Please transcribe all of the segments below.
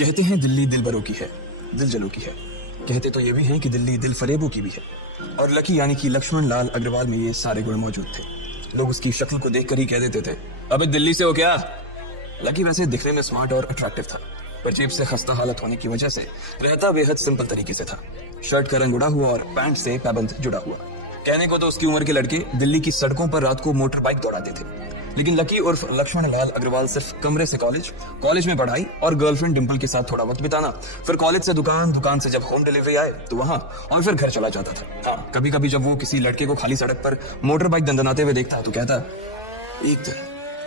कहते हैं दिल्ली दिलबरों की है, दिल जलों की है। कहते तो ये भी हैं कि दिल्ली दिल फरेबों की भी है। और लकी यानी कि लक्ष्मण लाल अग्रवाल में ये सारे गुण मौजूद थे। लोग उसकी शक्ल को देखकर ही कह देते थे, अबे दिल्ली से हो क्या। लकी वैसे दिखने में स्मार्ट और अट्रैक्टिव था, पर जेब से खस्ता हालत होने की वजह से रहता बेहद सिंपल तरीके से था। शर्ट का रंग उड़ा हुआ और पैंट से पैबंद जुड़ा हुआ। कहने को तो उसकी उम्र के लड़के दिल्ली की सड़कों पर रात को मोटर बाइक दौड़ाते थे, लेकिन लकी उर्फ लक्ष्मण लाल अग्रवाल सिर्फ कमरे से कॉलेज में पढ़ाई और गर्लफ्रेंड डिंपल के साथ थोड़ा वक्त बिताना, फिर कॉलेज से दुकान से जब होम डिलीवरी आए तो वहां, और फिर घर चला जाता था। हाँ, कभी कभी जब वो किसी लड़के को खाली सड़क पर मोटर बाइक दंदनाते हुए देखता तो कहता,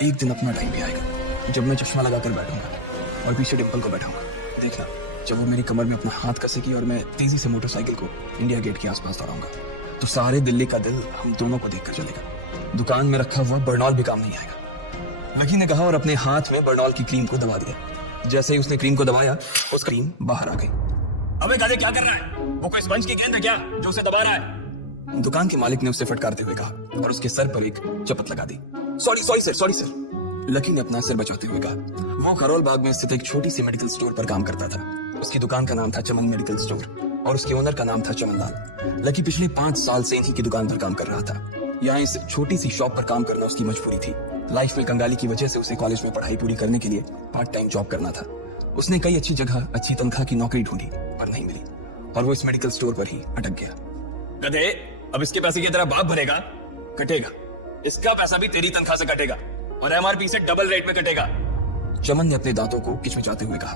एक दिन अपना टाइम भी आएगा जब मैं चश्मा लगाकर बैठूंगा और पीछे डिंपल को बैठाऊंगा। देखना, जब वो मेरी कमर में अपना हाथ कसेगी और मैं तेजी से मोटरसाइकिल को इंडिया गेट के आसपास दौड़ाऊंगा तो सारे दिल्ली का दिल हम दोनों को देखकर चलेगा। दुकान में रखा हुआ बर्नॉल भी काम नहीं आएगा। लकी ने कहा और अपने हाथ में बर्नॉल की क्रीम को दबा दिया। जैसे ही उसने क्रीम को दबाया, उस क्रीम बाहर आ गई। अबे गादे क्या कर रहा है? वो कोई स्पंज की गेंद है क्या जो उसे दबा रहा है? दुकान के मालिक ने उसे फटकारते हुए कहा और उसके सर पर एक चपत लगा दी। Sorry sir. लकी ने अपना सिर बचाते हुए कहा। वो खरोल बाग में स्थित एक छोटी सी मेडिकल स्टोर पर काम करता था। उसकी दुकान का नाम था चमन मेडिकल स्टोर और उसके ओनर का नाम था चमन लाल। लकी पिछले 5 साल से इन्हीं की दुकान पर काम कर रहा था। यहाँ इस छोटी सी शॉप पर काम करना उसकी मजबूरी थी। लाइफ में कंगाली की वजह से उसे कॉलेज में पढ़ाई पूरी करने के लिए पार्ट टाइम जॉब करना था। उसने कई अच्छी जगह अच्छी तनख्वाह की नौकरी ढूंढी पर नहीं मिली और वो इस मेडिकल स्टोर पर ही अटक गया। गधे, अब इसके पैसे की तेरा बाप भरेगा? कटेगा। इसका पैसा भी तेरी तनख्वाह से कटेगा और एमआरपी से डबल रेट में कटेगा। चमन ने अपने दांतों को किचमिचाते हुए कहा।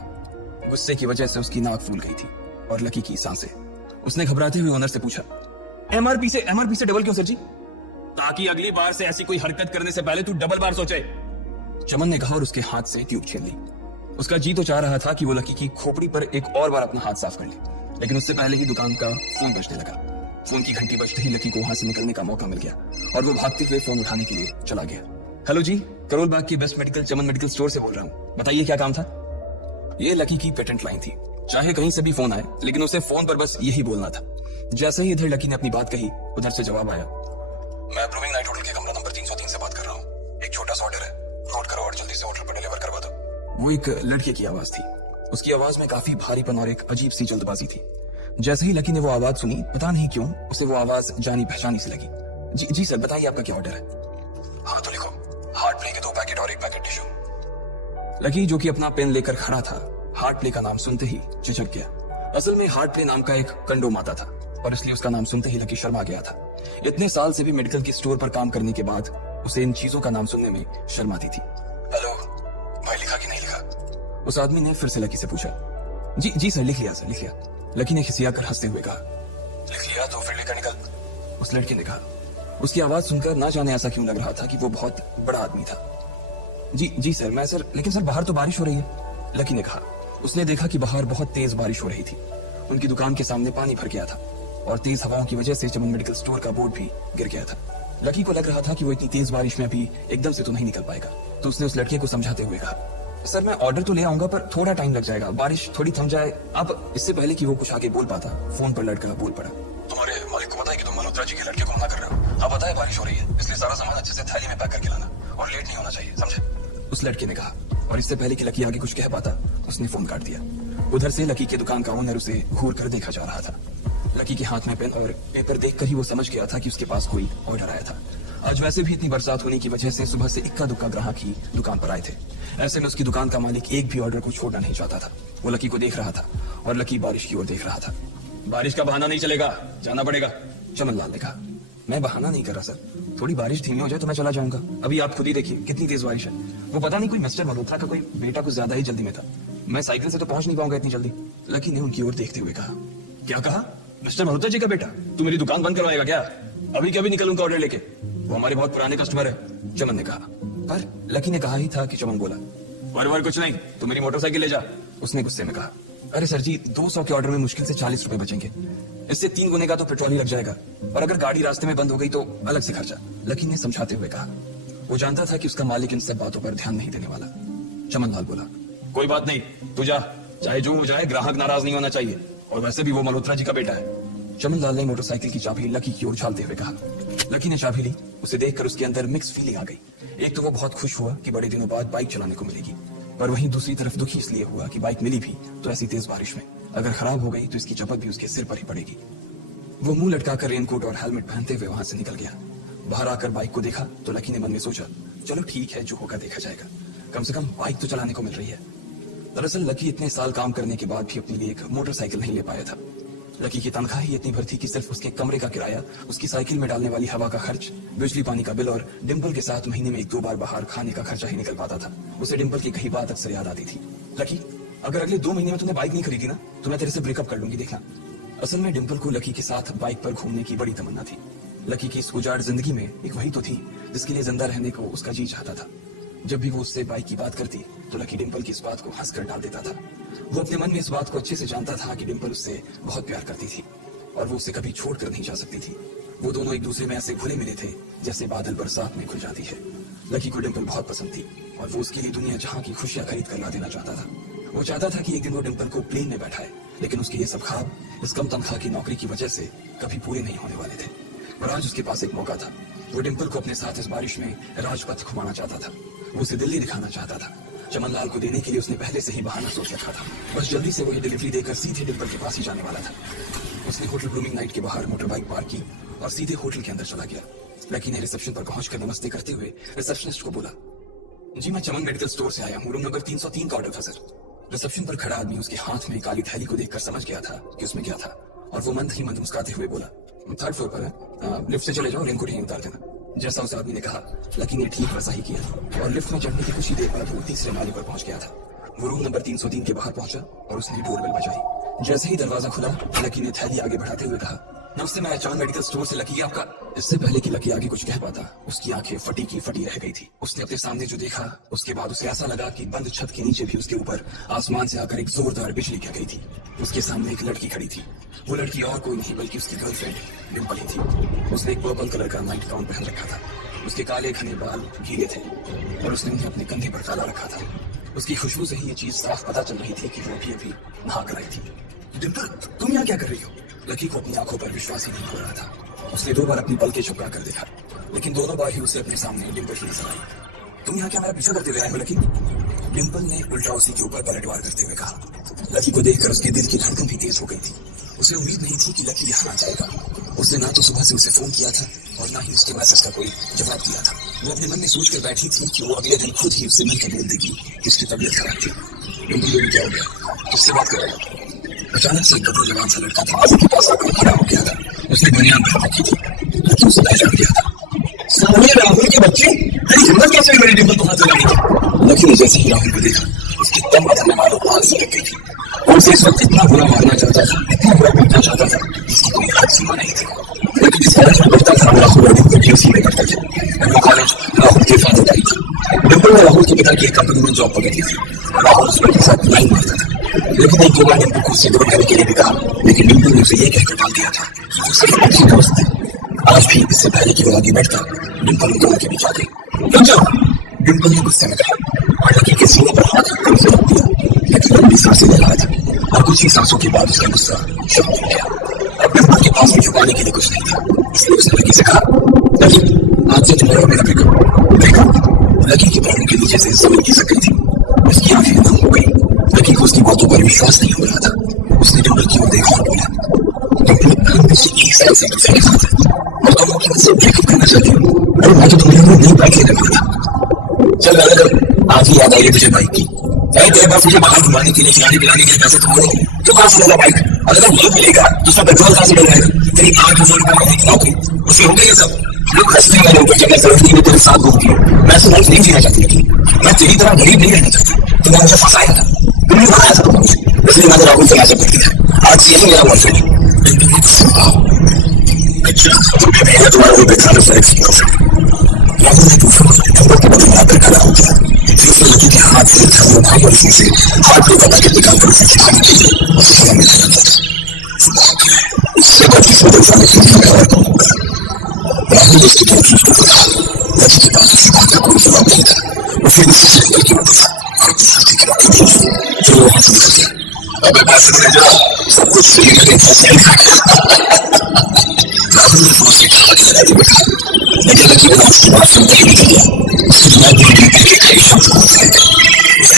गुस्से की वजह से उसकी नाक फूल गई थी और लकी की सांसें। उसने घबराते हुए ओनर से पूछा, एमआरपी से डबल क्यों सर जी? ताकि अगली बार से ऐसी कोई हरकत करने से पहले तू डबल बार सोचे। चमन ने कहा और उसके हाथ से ट्यूब छीन ली। उसका जी तो चाह रहा था कि वो लकी की खोपड़ी पर एक और बार अपना हाथ साफ कर ले, लेकिन उससे पहले ही दुकान का फोन बजने लगा। फोन की घंटी बजते ही लकी को वहां से निकलने का मौका मिल गया और वो भागते हुए फोन उठाने के लिए चला गया। हेलो जी, करोल बाग की बेस्ट मेडिकल चमन मेडिकल स्टोर से बोल रहा हूँ, बताइए क्या काम था? ये लकी की पेटेंट लाइन थी। चाहे कहीं से भी फोन आए, लेकिन उसे फोन पर बस यही बोलना था। जैसे ही इधर लकी ने अपनी बात कही, उधर से जवाब आया, मैं अप्रूविंग नाइट होटल के कमरा नंबर 303 से बात कर रहा हूँ। एक छोटा सा ऑर्डर है, नोट करो और जल्दी से ऑर्डर पर डिलीवर करवा दो। वो एक लड़के की आवाज थी। उसकी आवाज में काफी भारीपन और एक अजीब सी जल्दबाजी थी। जैसे ही लकी ने वो आवाज सुनी, पता नहीं क्यों उसे वो आवाज जानी पहचानी सी लगी। जी सर, बताइए आपका क्या ऑर्डर है? हाँ तो लिखो, हार्ट प्ले के 2 पैकेट और 1 पैकेट टिश्यू। लकी जो कि अपना पेन लेकर खड़ा था, हार्ट प्ले का नाम सुनते ही झिझक गया। असल में हार्ट प्ले नाम का एक कंडोम आता था और इसलिए उसका नाम सुनते ही लकी शर्मा गया था। इतने साल से भी मेडिकल की स्टोर पर काम करने के बाद उसे इन चीजों का नाम सुनने में शर्म आती थी। हेलो भाई, लिखा कि नहीं लिखा? उस आदमी ने फिर से लकी से पूछा। जी सर, लिख लिया। लकी ने खिसियाकर हंसते हुए कहा, लिख लिया तो फिर लेकर निकल। उस लड़के ने कहा। उसकी आवाज सुनकर ना जाने ऐसा क्यों लग रहा था कि वो बहुत बड़ा आदमी था। जी सर, लेकिन सर बाहर तो बारिश हो रही है, लकी ने कहा। उसने देखा कि बाहर बहुत तेज बारिश हो रही थी। उनकी दुकान के सामने पानी भर गया था और तेज हवाओं की वजह से चमन मेडिकल स्टोर का बोर्ड भी गिर गया था। लकी को लग रहा था कि वो इतनी तेज बारिश में अभी एकदम से तो नहीं निकल पाएगा, तो उसने उस लड़के को समझाते हुए कहा, सर मैं ऑर्डर तो ले आऊंगा पर थोड़ा टाइम लग जाएगा, बारिश थोड़ी थम जाए। अब इससे पहले कि वो कुछ आगे बोल पाता, फोन पर लड़का बोल पड़ा, तुम्हारे मालिक को पता है कि तुम मल्होत्रा जी के लड़के को मना कर रहे हो? हाँ पता है, बारिश हो रही है, इसलिए सारा सामान अच्छे से थैली में पैक करके लाना और लेट नहीं होना चाहिए, समझे? उस लड़के ने कहा और इससे पहले कि लकी आगे कुछ कह पाता, उसने फोन काट दिया। उधर से लकी के दुकान का ओनर उसे घूर कर देखा जा रहा था। लकी के हाथ में पेन और पेपर देखकर ही वो समझ गया था कि उसके पास कोई ऑर्डर आया था। आज वैसे भी इतनी बरसात होने की वजह से सुबह से इक्का दुक्का ग्राहक ही दुकान पर आए थे। ऐसे में उसकी दुकान का मालिक एक भी ऑर्डर को छोड़ना नहीं चाहता था। वो लकी को देख रहा था और लकी बारिश की ओर देख रहा था। बारिश का बहाना नहीं चलेगा, जाना पड़ेगा, चमन लाल ने कहा। मैं बहाना नहीं कर रहा सर, थोड़ी बारिश धीमी हो जाए तो मैं चला जाऊंगा। अभी आप खुद ही देखिए कितनी तेज बारिश है। वो पता नहीं कोई मिस्टर मल्होत्रा का कोई बेटा कुछ ज्यादा ही जल्दी में था, मैं साइकिल से तो पहुंच नहीं पाऊंगा इतनी जल्दी। लकी ने उनकी ओर देखते हुए कहा, क्या कहा? मिस्टर मल्होत्रा जी का बेटा? तू मेरी दुकान बंद करवाएगा क्या? अभी क्या भी निकल उनका ऑर्डर लेके, वो हमारे बहुत पुराने कस्टमर है, चमन ने कहा। पर लकी ने कहा ही था कि चमन बोला, वर कुछ नहीं, तू मेरी मोटरसाइकिल ले जा। उसने गुस्से में कहा, अरे सर जी, 200 के ऑर्डर में मुश्किल से 40 रुपए बचेंगे, इससे 3 गुने का तो पेट्रोल ही लग जाएगा और अगर गाड़ी रास्ते में बंद हो गई तो अलग से खर्चा, लकी ने समझाते हुए कहा। वो जानता था कि उसका मालिक इन सब बातों पर ध्यान नहीं देने वाला। चमन लाल बोला, कोई बात नहीं, तू जा, चाहे जो हो जाए, ग्राहक नाराज नहीं होना चाहिए और वैसे भी वो मल्होत्रा जी का बेटा है। चमन लाल ने मोटरसाइकिल की चाबी लकी की ओर उछालते हुए कहा। लकी ने चाबी ली। उसे देखकर उसके अंदर मिक्स फीलिंग आ गई। एक तो वो बहुत खुश हुआ कि बड़े दिनों बाद बाइक चलाने को मिलेगी, पर वहीं दूसरी तरफ दुखी इसलिए हुआ कि बाइक मिली भी तो ऐसी तेज बारिश में, अगर खराब हो गई तो इसकी चपत भी उसके सिर पर ही पड़ेगी। वो मुंह लटकाकर रेनकोट और हेलमेट पहनते हुए वहां से निकल गया। बाहर आकर बाइक को देखा तो लकी ने मन में सोचा, चलो ठीक है, जो होगा देखा जाएगा, कम से कम बाइक तो चलाने को मिल रही है। दरअसल लकी इतने साल काम करने के बाद भी अपने लिए एक मोटरसाइकिल नहीं ले पाया था। लकी की तनख्वाह ही इतनी भर थी कि सिर्फ उसके कमरे का किराया, उसकी साइकिल में डालने वाली हवा का खर्च, बिजली पानी का बिल और डिम्पल के साथ महीने में 1-2 बार बाहर खाने का खर्चा ही निकल पाता था। उसे डिम्पल की कही बात अक्सर याद आती थी, लकी अगर अगले 2 महीने में तूने बाइक नहीं खरीदी ना तो मैं तेरे से ब्रेकअप कर लूंगी, देखना। असल में डिम्पल को लकी के साथ बाइक पर घूमने की बड़ी तमन्ना थी। लकी की इस उजाड़ जिंदगी में एक वही तो थी जिसके लिए जिंदा रहने को उसका जी चाहता था। जब भी वो उससे बाइक की बात करती तो लकी डिम्पल की इस बात को हंस कर डाल देता था। वो अपने मन में इस बात को अच्छे से जानता था कि डिम्पल उससे बहुत प्यार करती थी और वो उसे कभी छोड़कर नहीं जा सकती थी। वो दोनों एक दूसरे में ऐसे घुले मिले थे जैसे बादल बरसात में घुल जाती है। लकी को डिम्पल बहुत पसंद थी और वो उसके लिए दुनिया जहां की खुशियां खरीद कर ला देना चाहता था। वो चाहता था कि एक दिन वो डिम्पल को प्लेन में बैठाए, लेकिन उसके ये सब ख्वाब इस कम तनख्वाह की नौकरी की वजह से कभी पूरे नहीं होने वाले थे। और आज उसके पास एक मौका था। वो डिम्पल को अपने साथ इस बारिश में राजपथ घुमाना चाहता था। वो उसे दिल्ली दिखाना चाहता था। चमन लाल को देने के लिए उसने पहले से ही बहाना सोच रखा था। बस जल्दी से वो ये डिलीवरी देकर सीधे डिम्पल के पास ही जाने वाला था। उसने होटल ब्लूमिंग नाइट के बाहर मोटर बाइक पार्क की और सीधे होटल के अंदर चला गया। लकी ने रिसेप्शन पर पहुंचकर नमस्ते करते हुए रिसेप्शनिस्ट को बोला, जी मैं चमन मेडिकल स्टोर से आया हूँ, रूम नंबर 303 का ऑर्डर था सर। रिसेप्शन पर खड़ा आदमी उसके हाथ में काली थैली को देखकर समझ गया था कि उसमें क्या था और वो मंद ही मंद मुस्कुराते हुए बोला, 3rd फ्लोर पर है, लिफ्ट से चले जाओ, रेनकोट यहीं उतार देना। जैसा उस आदमी ने कहा, लकी ने ठीक वैसा ही किया और लिफ्ट में चढ़ने की कुछ ही देर बाद वो 3रे माले पर पहुंच गया था। वो रूम नंबर 303 के बाहर पहुंचा और उसने डोरबेल बजाई। जैसे ही दरवाजा खुला, लकी ने थैली आगे बढ़ाते हुए कहा, नमस्ते, मैं चमन मेडिकल स्टोर से लकी आपका। इससे पहले कि लकी आगे कुछ कह पाता, उसकी आंखें फटी की फटी रह गई थी। उसने अपने सामने जो देखा उसके बाद उसे ऐसा लगा कि बंद छत के नीचे भी उसके ऊपर आसमान से आकर एक जोरदार बिजली गिर गई थी। उसके सामने एक लड़की खड़ी थी। वो लड़की और कोई नहीं बल्कि उसकी गर्लफ्रेंड डिम्पल ही थी। उसने एक पर्पल कलर का नाइट गाउन पहन रखा था। उसके काले घने बाल गीले थे और उसने उन्हें अपने कंधे पर डाला रखा था। उसकी खुशबू से ही ये चीज साफ पता चल रही थी कि वो अभी नहा कर आई थी। डिम्पल, तुम यहाँ क्या कर रही हो? लकी को अपनी आंखों पर विश्वास ही नहीं हो रहा था। उसने 2 बार अपनी पलकें झपका कर देखा, लेकिन दोनों बार ही उसे अपने सामने डिम्पल ही नजर आई। तुम यहाँ क्या मेरा पीछा करते हुए आए हो लकी? डिम्पल ने उल्टा उसी के ऊपर पलटवार करते हुए कहा। लकी को देखकर उसके दिल की धड़कन भी तेज हो गई थी। उसे उम्मीद नहीं थी कि लकी यहाँ आ जाएगा। उसने ना तो सुबह से उसे फोन किया था और ना ही उसके मैसेज का कोई जवाब दिया था। वो अपने मन में सोच कर बैठी थी कि वो अगले दिन खुद ही उससे मिलकर बोल देगी कि उसकी तबीयत खराब थी। डिम्पल को क्या हो गया, किससे बात कर रहा है? अचानक से एक जवान सा लड़का दरवाजे के पास आकर खड़ा हो गया था। उसने बनियान पहन रखी थी, लेकिन उसे पहचान गया था। सामने राहुल के बच्चे, तेरी हिम्मत कैसे हुई मेरी डिम्पल को हाथ लगाने की? लकी ने जैसे ही राहुल को देखा, उसकी तब बदलने वालों आग से लग गई थी। वो उसे इस वक्त इतना बुरा मारना चाहता था, इतना बुरा बोलना चाहता था, जिसकी कोई हद सीमा नहीं थी। लेकिन जिस कॉलेज में पढ़ता था राहुल और डिम्पल भी उसी में करते थे। वो कॉलेज राहुल के फादर का ही था। डिम्पल ने राहुल के पिता की एक कंपनी में जॉब पकड़ी थी। राहुल उस लड़के के साथ लाइन मारता था, लेकिन एक 2 बार डिम्पल को उससे दूर करने के लिए भी कहा, लेकिन डिम्पल ने उसे ये कहकर डाल दिया था कि वो सिर्फ अच्छी दोस्त है। आज भी इससे पहले कि वो आगे बढ़ता, डिम्पल उन दोनों के बीच आ गई। रुक जाओ, डिम्पल ने गुस्से में कहा और लकी के सीने पर हाथ रखकर उसे रोक दिया। लकी लंबी सांसें ले रहा था और कुछ ही सांसों के बाद उसका गुस्सा शांत हो गया। अब डिम्पल के पास भी छुपाने के लिए कुछ नहीं था, इसलिए उसने लकी से कहा, लकी आज से तुम्हारा और मेरा ब्रेकअप। लकी के पैरों के नीचे से जमीन खिसक गई थी। उसकी आंखें नम हो गई। लकी को उसकी बातों पर विश्वास नहीं हो रहा था। उसने डिम्पल की ओर देखा और बोला, डिम्पल हम पिछले 1 साल से दूसरे के साथ हैं और तुम अपनी मुझसे ब्रेकअप करना चाहती हो। अरे मैं तो तुम्हें नई बाइक लेकर गया था। चल गाना कर, आज ही याद आई है तुझे बाइक की। अरे तेरे पास मुझे बाहर घुमाने के लिए, खिलाने पिलाने के लिए पैसे तो नहीं, तो कहाँ से लेगा बाइक? अगर ये मिलेगा तो उसका पेट्रोल कहाँ से डलेगा? तेरी 8,000 रुपये महीने की नौकरी, उसे हो गई है सब। लोग हंसते हैं ऊपर चढ़ने से, उसकी तेरे साथ घूमती है। मैं ऐसी लाइफ नहीं जीना चाहती थी। मैं तेरी तरह गरीब नहीं रहना चाहती। तुमने मुझे फंसाया था, तुमने फंसाया था तुमने मुझे, इसलिए मैं राहुल से ऐसा करती था। आज यही मेरा बॉयफ्रेंड है। अच्छा, तुम्हें भेजा तुम्हारा वो बेचारा सा एक्स-बॉयफ्रेंड। राहुल ने पूछा, नंबर के बदले आकर खड़ा हो गया। फिर उसने लकी के हाथ से थर्मो भाई और उसमें से हाथ में पैकेट निकालकर उसे दिखाने के लिए उसे सलाह मिल जाता था। इससे 25 साल से उसका और कम होगा। राहुल उसके लिए उसको पता, लकी के पास उसी बात का कोई जवाब नहीं था। वो फिर उसी सिलेंडर की ओर देखा और पूछते कि रखी थी उसने, फिर वो वहां से निकल गया। अबे पैसे दे जाओ, सब कुछ सही लगे पैसे नहीं खा। राहुल ने फोन से हाथ लगा के बैठा, लेकिन लकी ने उसकी बात सुनते ही निकल गया। उसके दिमाग में डिम्पल के कई शब्द घूम रहे थे। उसने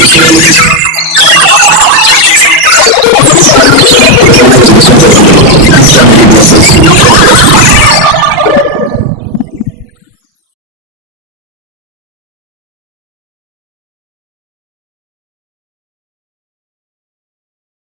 क्या